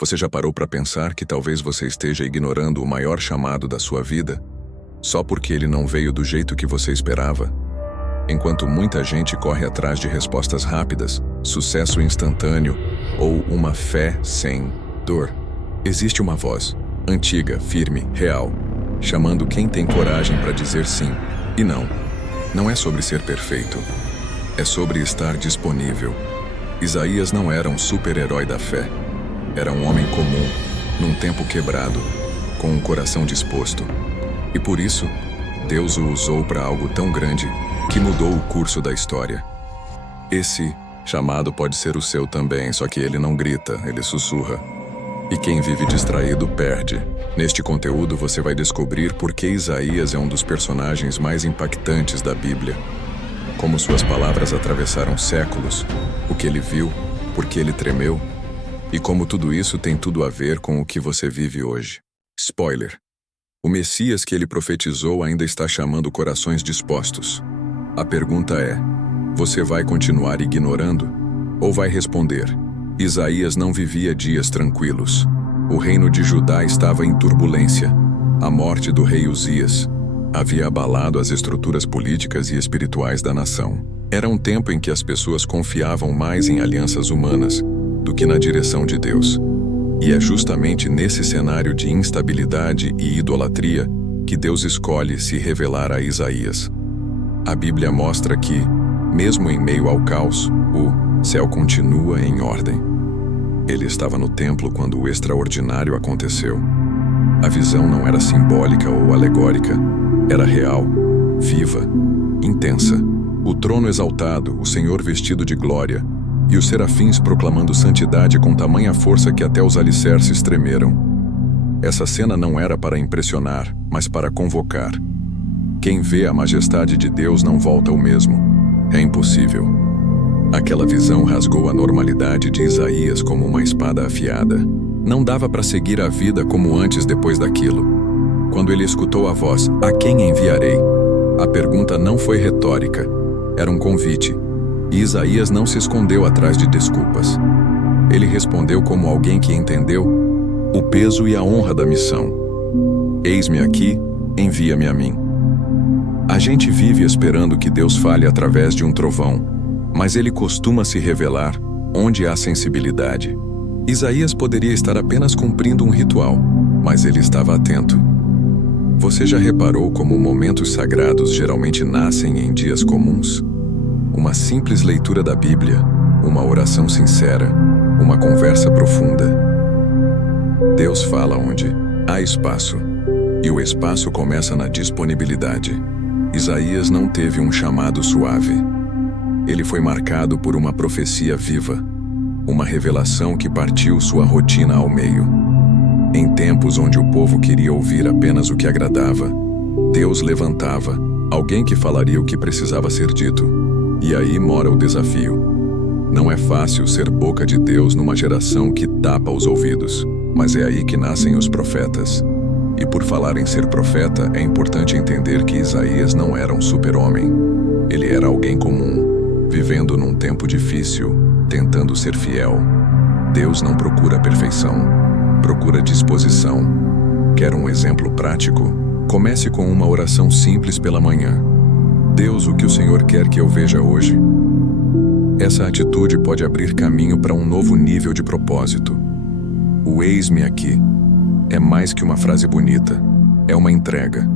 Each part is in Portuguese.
Você já parou para pensar que talvez você esteja ignorando o maior chamado da sua vida, só porque ele não veio do jeito que você esperava? Enquanto muita gente corre atrás de respostas rápidas, sucesso instantâneo ou uma fé sem dor, existe uma voz, antiga, firme, real, chamando quem tem coragem para dizer sim e não. Não é sobre ser perfeito, é sobre estar disponível. Isaías não era um super-herói da fé. Era um homem comum, num tempo quebrado, com um coração disposto. E por isso, Deus o usou para algo tão grande que mudou o curso da história. Esse chamado pode ser o seu também, só que ele não grita, ele sussurra. E quem vive distraído perde. Neste conteúdo você vai descobrir por que Isaías é um dos personagens mais impactantes da Bíblia. Como suas palavras atravessaram séculos, o que ele viu, por que ele tremeu, e como tudo isso tem tudo a ver com o que você vive hoje. Spoiler: o Messias que ele profetizou ainda está chamando corações dispostos. A pergunta é: você vai continuar ignorando? Ou vai responder: Isaías não vivia dias tranquilos. O reino de Judá estava em turbulência. A morte do rei Uzias havia abalado as estruturas políticas e espirituais da nação. Era um tempo em que as pessoas confiavam mais em alianças humanas do que na direção de Deus. E é justamente nesse cenário de instabilidade e idolatria que Deus escolhe se revelar a Isaías. A Bíblia mostra que, mesmo em meio ao caos, o céu continua em ordem. Ele estava no templo quando o extraordinário aconteceu. A visão não era simbólica ou alegórica, era real, viva, intensa. O trono exaltado, o Senhor vestido de glória, e os serafins proclamando santidade com tamanha força que até os alicerces tremeram. Essa cena não era para impressionar, mas para convocar. Quem vê a majestade de Deus não volta o mesmo. É impossível. Aquela visão rasgou a normalidade de Isaías como uma espada afiada. Não dava para seguir a vida como antes depois daquilo. Quando ele escutou a voz, "A quem enviarei?", a pergunta não foi retórica, era um convite. E Isaías não se escondeu atrás de desculpas. Ele respondeu como alguém que entendeu o peso e a honra da missão. "Eis-me aqui, envia-me a mim." A gente vive esperando que Deus fale através de um trovão, mas ele costuma se revelar onde há sensibilidade. Isaías poderia estar apenas cumprindo um ritual, mas ele estava atento. Você já reparou como momentos sagrados geralmente nascem em dias comuns? Uma simples leitura da Bíblia, uma oração sincera, uma conversa profunda. Deus fala onde há espaço, e o espaço começa na disponibilidade. Isaías não teve um chamado suave. Ele foi marcado por uma profecia viva, uma revelação que partiu sua rotina ao meio. Em tempos onde o povo queria ouvir apenas o que agradava, Deus levantava alguém que falaria o que precisava ser dito. E aí mora o desafio. Não é fácil ser boca de Deus numa geração que tapa os ouvidos, mas é aí que nascem os profetas. E por falar em ser profeta, é importante entender que Isaías não era um super-homem. Ele era alguém comum, vivendo num tempo difícil, tentando ser fiel. Deus não procura perfeição, procura disposição. Quer um exemplo prático? Comece com uma oração simples pela manhã. "Deus, o que o Senhor quer que eu veja hoje?" Essa atitude pode abrir caminho para um novo nível de propósito. O "eis-me aqui" é mais que uma frase bonita, é uma entrega.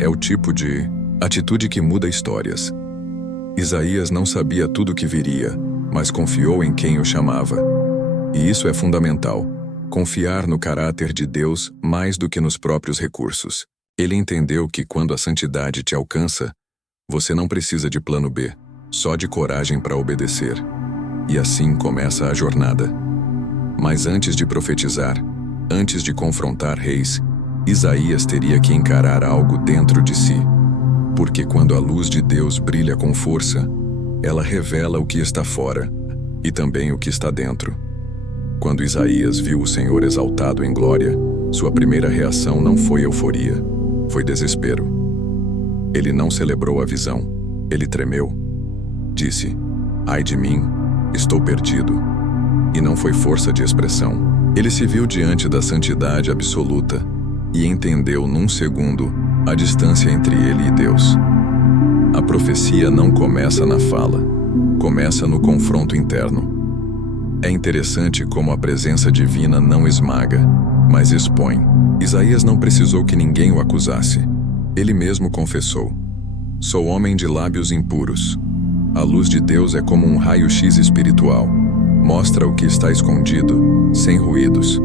É o tipo de atitude que muda histórias. Isaías não sabia tudo o que viria, mas confiou em quem o chamava. E isso é fundamental, confiar no caráter de Deus mais do que nos próprios recursos. Ele entendeu que quando a santidade te alcança, você não precisa de plano B, só de coragem para obedecer. E assim começa a jornada. Mas antes de profetizar, antes de confrontar reis, Isaías teria que encarar algo dentro de si. Porque quando a luz de Deus brilha com força, ela revela o que está fora e também o que está dentro. Quando Isaías viu o Senhor exaltado em glória, sua primeira reação não foi euforia, foi desespero. Ele não celebrou a visão, ele tremeu. Disse: "Ai de mim, estou perdido." E não foi força de expressão, Ele se viu diante da santidade absoluta e entendeu num segundo a distância entre ele e Deus. A profecia não começa na fala, começa no confronto interno. É interessante como a presença divina não esmaga, mas expõe. Isaías não precisou que ninguém o acusasse. Ele mesmo confessou: sou homem de lábios impuros. A luz de Deus é como um raio-x espiritual. Mostra o que está escondido, sem ruídos.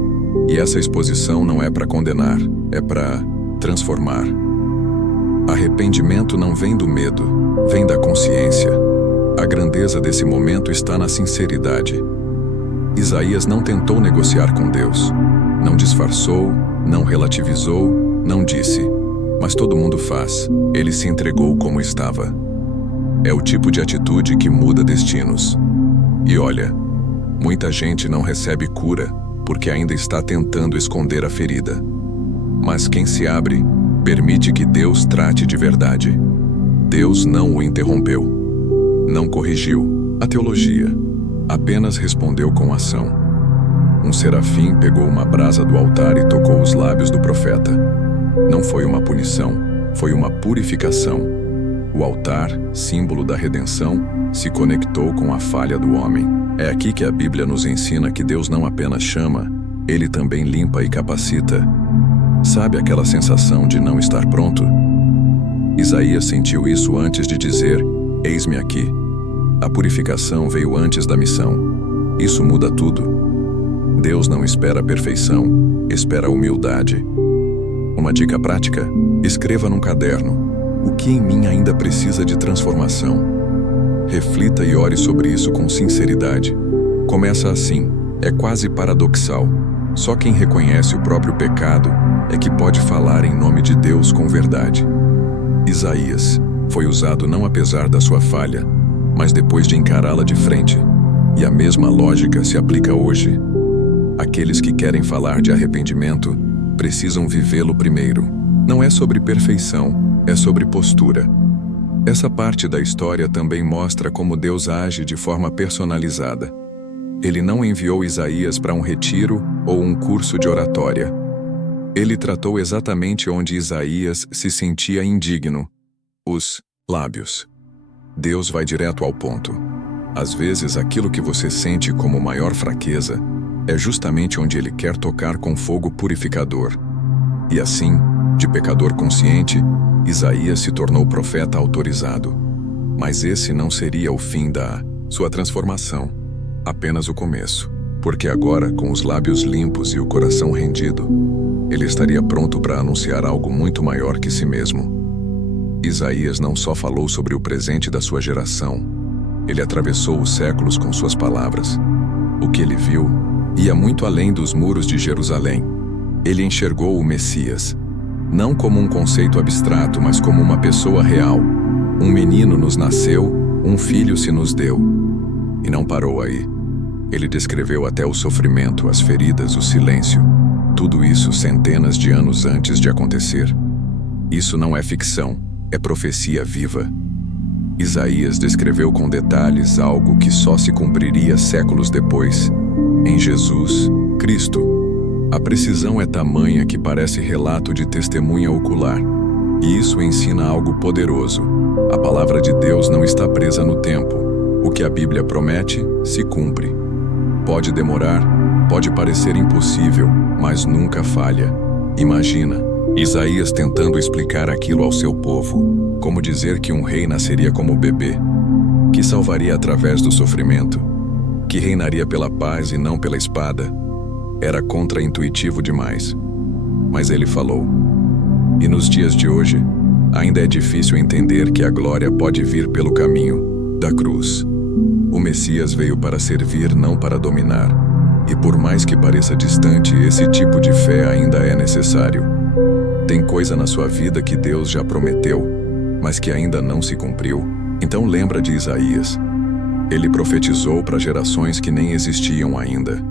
E essa exposição não é para condenar, é para transformar. Arrependimento não vem do medo, vem da consciência. A grandeza desse momento está na sinceridade. Isaías não tentou negociar com Deus. Não disfarçou, não relativizou, não disse: mas todo mundo faz. Ele se entregou como estava. É o tipo de atitude que muda destinos. E olha, muita gente não recebe cura porque ainda está tentando esconder a ferida. Mas quem se abre, permite que Deus trate de verdade. Deus não o interrompeu. Não corrigiu a teologia. Apenas respondeu com ação. Um serafim pegou uma brasa do altar e tocou os lábios do profeta. Não foi uma punição, foi uma purificação. O altar, símbolo da redenção, se conectou com a falha do homem. É aqui que a Bíblia nos ensina que Deus não apenas chama, Ele também limpa e capacita. Sabe aquela sensação de não estar pronto? Isaías sentiu isso antes de dizer: eis-me aqui. A purificação veio antes da missão. Isso muda tudo. Deus não espera a perfeição, espera a humildade. Uma dica prática: escreva num caderno: o que em mim ainda precisa de transformação? Reflita e ore sobre isso com sinceridade. Começa assim, é quase paradoxal. Só quem reconhece o próprio pecado é que pode falar em nome de Deus com verdade. Isaías foi usado não apesar da sua falha, mas depois de encará-la de frente. E a mesma lógica se aplica hoje. Aqueles que querem falar de arrependimento precisam vivê-lo primeiro. Não é sobre perfeição, é sobre postura. Essa parte da história também mostra como Deus age de forma personalizada. Ele não enviou Isaías para um retiro ou um curso de oratória. Ele tratou exatamente onde Isaías se sentia indigno: os lábios. Deus vai direto ao ponto. Às vezes, aquilo que você sente como maior fraqueza é justamente onde Ele quer tocar com fogo purificador. E assim, de pecador consciente, Isaías se tornou profeta autorizado. Mas esse não seria o fim da sua transformação, apenas o começo. Porque agora, com os lábios limpos e o coração rendido, ele estaria pronto para anunciar algo muito maior que si mesmo. Isaías não só falou sobre o presente da sua geração, ele atravessou os séculos com suas palavras. O que ele viu ia muito além dos muros de Jerusalém. Ele enxergou o Messias, não como um conceito abstrato, mas como uma pessoa real. Um menino nos nasceu, um filho se nos deu. E não parou aí. Ele descreveu até o sofrimento, as feridas, o silêncio. Tudo isso centenas de anos antes de acontecer. Isso não é ficção, é profecia viva. Isaías descreveu com detalhes algo que só se cumpriria séculos depois, em Jesus Cristo. A precisão é tamanha que parece relato de testemunha ocular. E isso ensina algo poderoso. A palavra de Deus não está presa no tempo. O que a Bíblia promete, se cumpre. Pode demorar, pode parecer impossível, mas nunca falha. Imagina, Isaías tentando explicar aquilo ao seu povo. Como dizer que um rei nasceria como bebê, que salvaria através do sofrimento, que reinaria pela paz e não pela espada. Era contraintuitivo demais. Mas ele falou. E nos dias de hoje, ainda é difícil entender que a glória pode vir pelo caminho da cruz. O Messias veio para servir, não para dominar. E por mais que pareça distante, esse tipo de fé ainda é necessário. Tem coisa na sua vida que Deus já prometeu, mas que ainda não se cumpriu. Então lembra de Isaías. Ele profetizou para gerações que nem existiam ainda.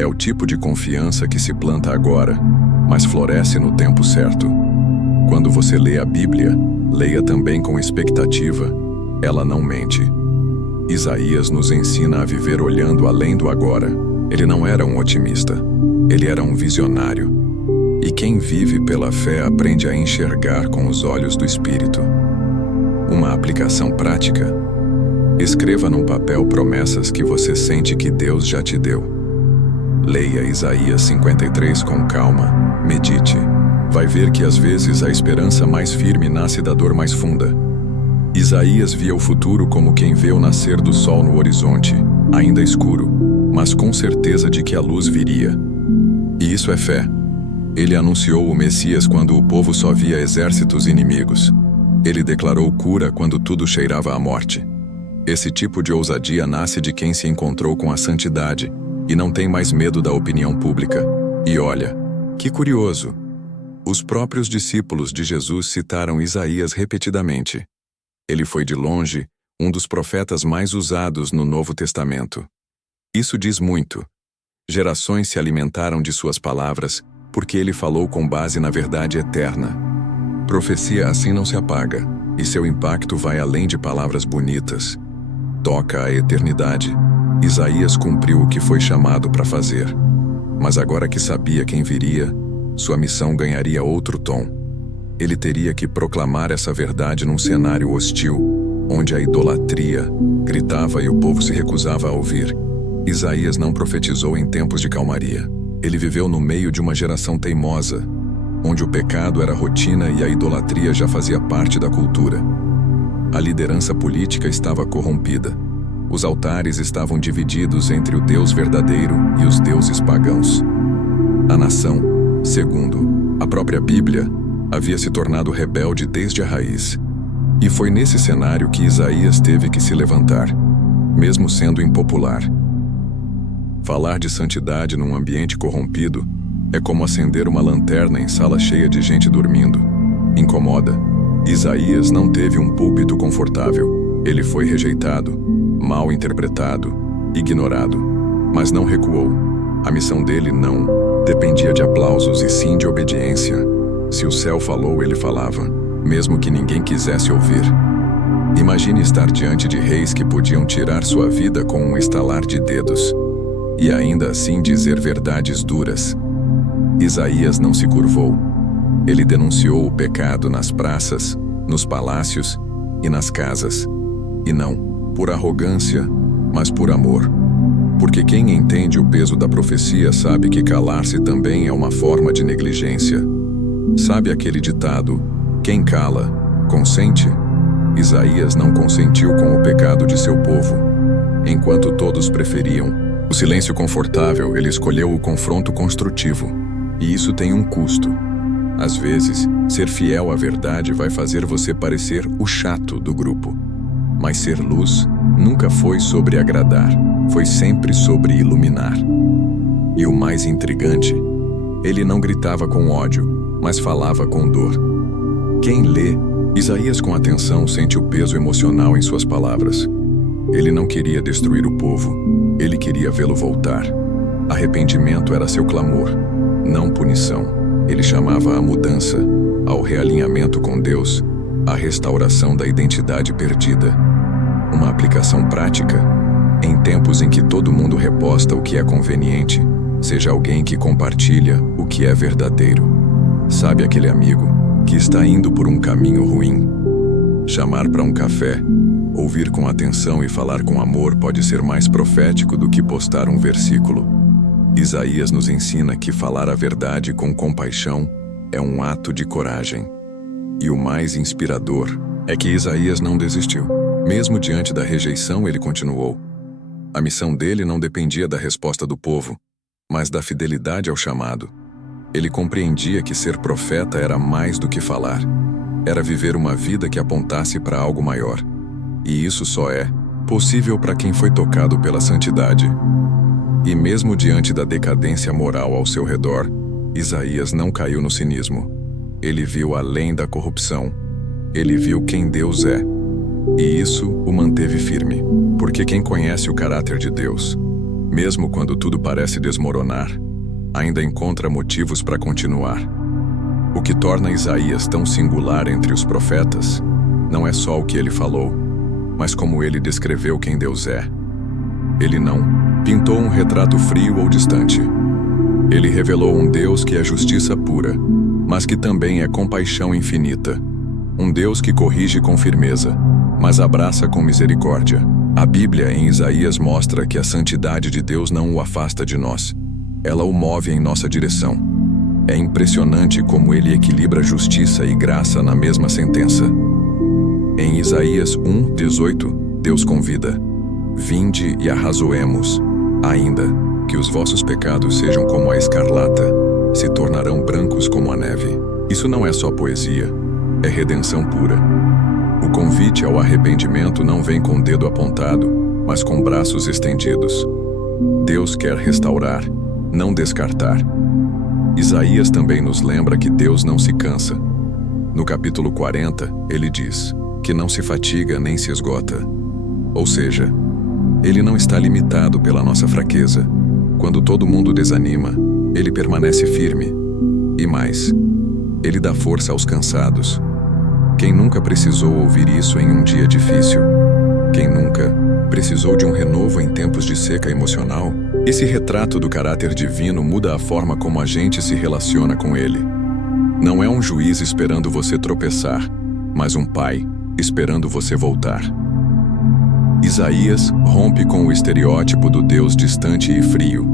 É o tipo de confiança que se planta agora, mas floresce no tempo certo. Quando você lê a Bíblia, leia também com expectativa. Ela não mente. Isaías nos ensina a viver olhando além do agora. Ele não era um otimista, ele era um visionário. E quem vive pela fé aprende a enxergar com os olhos do Espírito. Uma aplicação prática: escreva num papel promessas que você sente que Deus já te deu. Leia Isaías 53 com calma, medite. Vai ver que às vezes a esperança mais firme nasce da dor mais funda. Isaías via o futuro como quem vê o nascer do sol no horizonte, ainda escuro, mas com certeza de que a luz viria. E isso é fé. Ele anunciou o Messias quando o povo só via exércitos inimigos. Ele declarou cura quando tudo cheirava à morte. Esse tipo de ousadia nasce de quem se encontrou com a santidade e não tem mais medo da opinião pública. E olha, que curioso! Os próprios discípulos de Jesus citaram Isaías repetidamente. Ele foi de longe um dos profetas mais usados no Novo Testamento. Isso diz muito. Gerações se alimentaram de suas palavras porque ele falou com base na verdade eterna. Profecia assim não se apaga, e seu impacto vai além de palavras bonitas. Toca a eternidade. Isaías cumpriu o que foi chamado para fazer. Mas agora que sabia quem viria, sua missão ganharia outro tom. Ele teria que proclamar essa verdade num cenário hostil, onde a idolatria gritava e o povo se recusava a ouvir. Isaías não profetizou em tempos de calmaria. Ele viveu no meio de uma geração teimosa, onde o pecado era rotina e a idolatria já fazia parte da cultura. A liderança política estava corrompida. Os altares estavam divididos entre o Deus verdadeiro e os deuses pagãos. A nação, segundo a própria Bíblia, havia se tornado rebelde desde a raiz. E foi nesse cenário que Isaías teve que se levantar, mesmo sendo impopular. Falar de santidade num ambiente corrompido é como acender uma lanterna em sala cheia de gente dormindo. Incomoda. Isaías não teve um púlpito confortável. Ele foi rejeitado, mal interpretado, ignorado, mas não recuou. A missão dele não dependia de aplausos e sim de obediência. Se o céu falou, ele falava, mesmo que ninguém quisesse ouvir. Imagine estar diante de reis que podiam tirar sua vida com um estalar de dedos, e ainda assim dizer verdades duras. Isaías não se curvou. Ele denunciou o pecado nas praças, nos palácios e nas casas. E não por arrogância, mas por amor. Porque quem entende o peso da profecia sabe que calar-se também é uma forma de negligência. Sabe aquele ditado, quem cala, consente? Isaías não consentiu com o pecado de seu povo. Enquanto todos preferiam o silêncio confortável, ele escolheu o confronto construtivo. E isso tem um custo. Às vezes, ser fiel à verdade vai fazer você parecer o chato do grupo. Mas ser luz nunca foi sobre agradar, foi sempre sobre iluminar. E o mais intrigante, ele não gritava com ódio, mas falava com dor. Quem lê Isaías com atenção sente o peso emocional em suas palavras. Ele não queria destruir o povo, ele queria vê-lo voltar. Arrependimento era seu clamor, não punição. Ele chamava à mudança, ao realinhamento com Deus, à restauração da identidade perdida. Uma aplicação prática: em tempos em que todo mundo reposta o que é conveniente, seja alguém que compartilha o que é verdadeiro. Sabe aquele amigo que está indo por um caminho ruim? Chamar para um café, ouvir com atenção e falar com amor pode ser mais profético do que postar um versículo. Isaías nos ensina que falar a verdade com compaixão é um ato de coragem. E o mais inspirador é que Isaías não desistiu. Mesmo diante da rejeição, ele continuou. A missão dele não dependia da resposta do povo, mas da fidelidade ao chamado. Ele compreendia que ser profeta era mais do que falar. Era viver uma vida que apontasse para algo maior. E isso só é possível para quem foi tocado pela santidade. E mesmo diante da decadência moral ao seu redor, Isaías não caiu no cinismo. Ele viu além da corrupção. Ele viu quem Deus é. E isso o manteve firme, porque quem conhece o caráter de Deus, mesmo quando tudo parece desmoronar, ainda encontra motivos para continuar. O que torna Isaías tão singular entre os profetas não é só o que ele falou, mas como ele descreveu quem Deus é. Ele não Pintou um retrato frio ou distante. Ele revelou um Deus que é justiça pura, mas que também é compaixão infinita. Um Deus que corrige com firmeza, mas abraça com misericórdia. A Bíblia em Isaías mostra que a santidade de Deus não o afasta de nós. Ela o move em nossa direção. É impressionante como ele equilibra justiça e graça na mesma sentença. Em Isaías 1:18, Deus convida: "Vinde e arrazoemos, ainda que os vossos pecados sejam como a escarlata, se tornarão brancos como a neve." Isso não é só poesia, é redenção pura. O convite ao arrependimento não vem com o dedo apontado, mas com braços estendidos. Deus quer restaurar, não descartar. Isaías também nos lembra que Deus não se cansa. No capítulo 40, ele diz que não se fatiga nem se esgota. Ou seja, ele não está limitado pela nossa fraqueza. Quando todo mundo desanima, ele permanece firme. E mais, ele dá força aos cansados. Quem nunca precisou ouvir isso em um dia difícil? Quem nunca precisou de um renovo em tempos de seca emocional? Esse retrato do caráter divino muda a forma como a gente se relaciona com ele. Não é um juiz esperando você tropeçar, mas um pai esperando você voltar. Isaías rompe com o estereótipo do Deus distante e frio.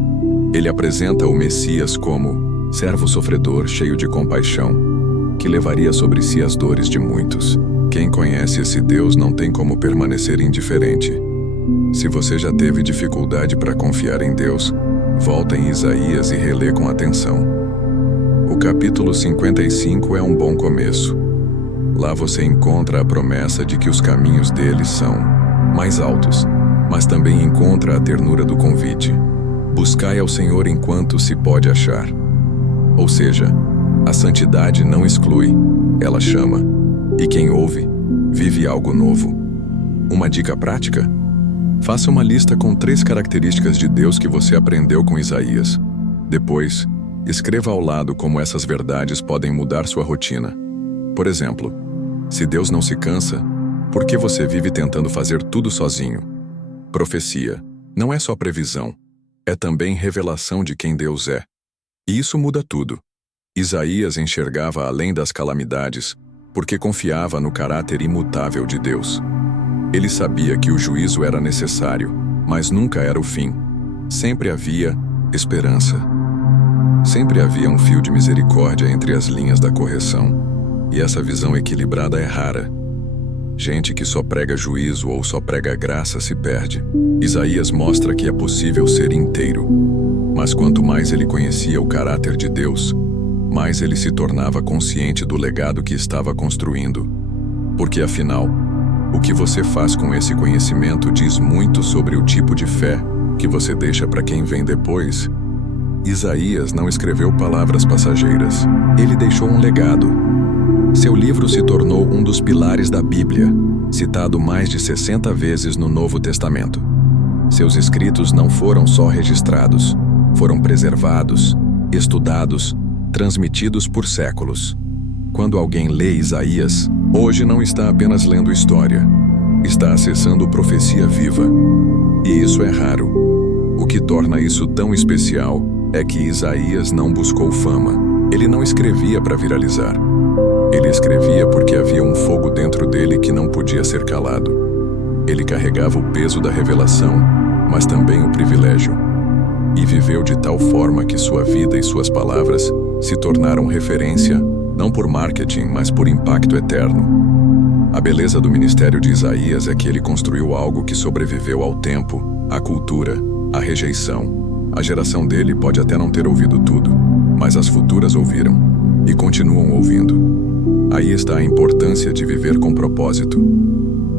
Ele apresenta o Messias como servo sofredor cheio de compaixão, que levaria sobre si as dores de muitos. Quem conhece esse Deus não tem como permanecer indiferente. Se você já teve dificuldade para confiar em Deus, volta em Isaías e relê com atenção. O capítulo 55 é um bom começo. Lá você encontra a promessa de que os caminhos dele são mais altos, mas também encontra a ternura do convite. Buscai ao Senhor enquanto se pode achar. Ou seja, a santidade não exclui, ela chama. E quem ouve, vive algo novo. Uma dica prática? Faça uma lista com 3 características de Deus que você aprendeu com Isaías. Depois, escreva ao lado como essas verdades podem mudar sua rotina. Por exemplo, se Deus não se cansa, por que você vive tentando fazer tudo sozinho? Profecia não é só previsão, é também revelação de quem Deus é. E isso muda tudo. Isaías enxergava além das calamidades, porque confiava no caráter imutável de Deus. Ele sabia que o juízo era necessário, mas nunca era o fim. Sempre havia esperança. Sempre havia um fio de misericórdia entre as linhas da correção. E essa visão equilibrada é rara. Gente que só prega juízo ou só prega graça se perde. Isaías mostra que é possível ser inteiro. Mas quanto mais ele conhecia o caráter de Deus, mais ele se tornava consciente do legado que estava construindo. Porque afinal, o que você faz com esse conhecimento diz muito sobre o tipo de fé que você deixa para quem vem depois. Isaías não escreveu palavras passageiras. Ele deixou um legado. Seu livro se tornou um dos pilares da Bíblia, citado mais de 60 vezes no Novo Testamento. Seus escritos não foram só registrados, foram preservados, estudados, transmitidos por séculos. Quando alguém lê Isaías, hoje não está apenas lendo história, está acessando profecia viva. E isso é raro. O que torna isso tão especial é que Isaías não buscou fama. Ele não escrevia para viralizar. Ele escrevia porque havia um fogo dentro dele que não podia ser calado. Ele carregava o peso da revelação, mas também o privilégio. E viveu de tal forma que sua vida e suas palavras se tornaram referência, não por marketing, mas por impacto eterno. A beleza do ministério de Isaías é que ele construiu algo que sobreviveu ao tempo, à cultura, à rejeição. A geração dele pode até não ter ouvido tudo, mas as futuras ouviram e continuam ouvindo. Aí está a importância de viver com propósito.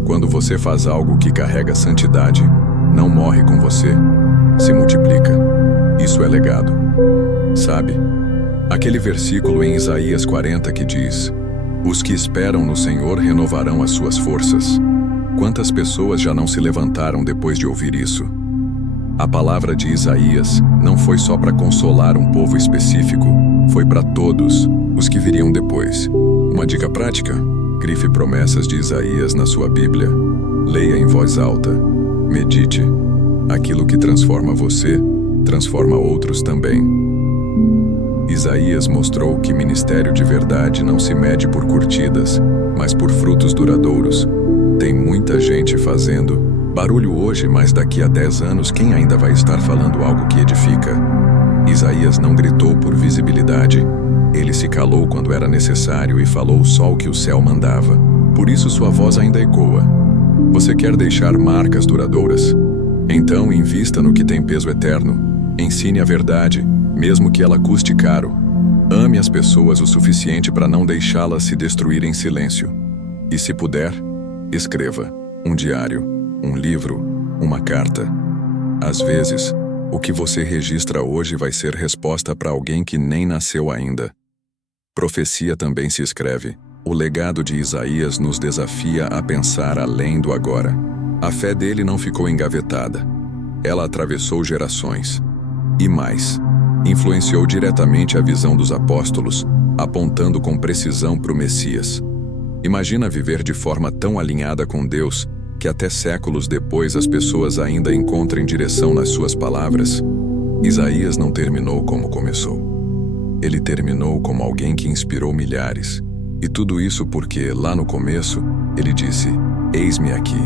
Quando você faz algo que carrega santidade, não morre com você, se multiplica. Isso é legado. Sabe? Aquele versículo em Isaías 40 que diz: "Os que esperam no Senhor renovarão as suas forças." Quantas pessoas já não se levantaram depois de ouvir isso? A palavra de Isaías não foi só para consolar um povo específico, foi para todos os que viriam depois. Uma dica prática: grife promessas de Isaías na sua Bíblia. Leia em voz alta. Medite. Aquilo que transforma você, transforma outros também. Isaías mostrou que ministério de verdade não se mede por curtidas, mas por frutos duradouros. Tem muita gente fazendo barulho hoje, mas daqui a 10 anos quem ainda vai estar falando algo que edifica? Isaías não gritou por visibilidade. Ele se calou quando era necessário e falou só o que o céu mandava. Por isso sua voz ainda ecoa. Você quer deixar marcas duradouras? Então invista no que tem peso eterno. Ensine a verdade, mesmo que ela custe caro. Ame as pessoas o suficiente para não deixá-las se destruir em silêncio. E se puder, escreva um diário, um livro, uma carta. Às vezes, o que você registra hoje vai ser resposta para alguém que nem nasceu ainda. Profecia também se escreve. O legado de Isaías nos desafia a pensar além do agora. A fé dele não ficou engavetada. Ela atravessou gerações. E mais, influenciou diretamente a visão dos apóstolos, apontando com precisão para o Messias. Imagina viver de forma tão alinhada com Deus que até séculos depois as pessoas ainda encontrem direção nas suas palavras. Isaías não terminou como começou. Ele terminou como alguém que inspirou milhares. E tudo isso porque, lá no começo, ele disse: "Eis-me aqui."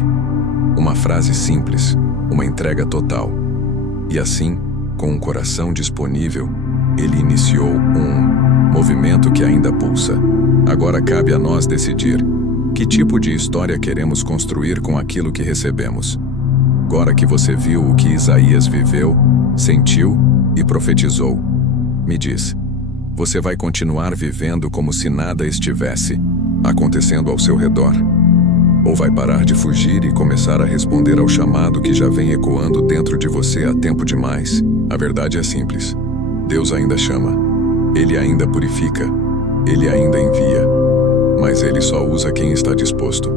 Uma frase simples, uma entrega total. E assim, com um coração disponível, ele iniciou um movimento que ainda pulsa. Agora cabe a nós decidir que tipo de história queremos construir com aquilo que recebemos. Agora que você viu o que Isaías viveu, sentiu e profetizou, me diz, você vai continuar vivendo como se nada estivesse acontecendo ao seu redor? Ou vai parar de fugir e começar a responder ao chamado que já vem ecoando dentro de você há tempo demais? A verdade é simples. Deus ainda chama. Ele ainda purifica. Ele ainda envia. Mas ele só usa quem está disposto.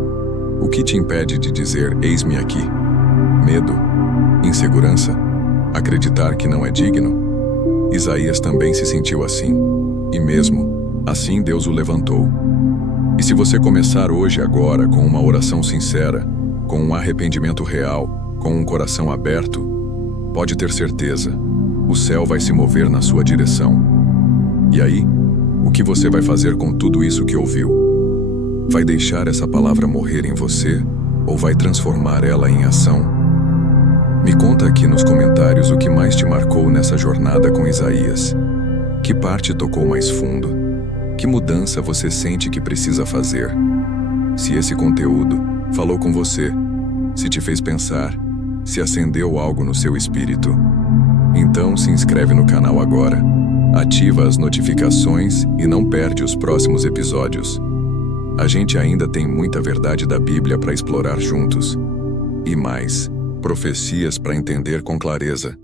O que te impede de dizer, eis-me aqui? Medo? Insegurança? Acreditar que não é digno? Isaías também se sentiu assim. E mesmo assim Deus o levantou. E se você começar hoje agora com uma oração sincera, com um arrependimento real, com um coração aberto, pode ter certeza, o céu vai se mover na sua direção. E aí, o que você vai fazer com tudo isso que ouviu? Vai deixar essa palavra morrer em você ou vai transformar ela em ação? Me conta aqui nos comentários o que mais te marcou nessa jornada com Isaías. Que parte tocou mais fundo? Que mudança você sente que precisa fazer? Se esse conteúdo falou com você, se te fez pensar, se acendeu algo no seu espírito, então se inscreve no canal agora, ativa as notificações e não perde os próximos episódios. A gente ainda tem muita verdade da Bíblia para explorar juntos. E mais, profecias para entender com clareza.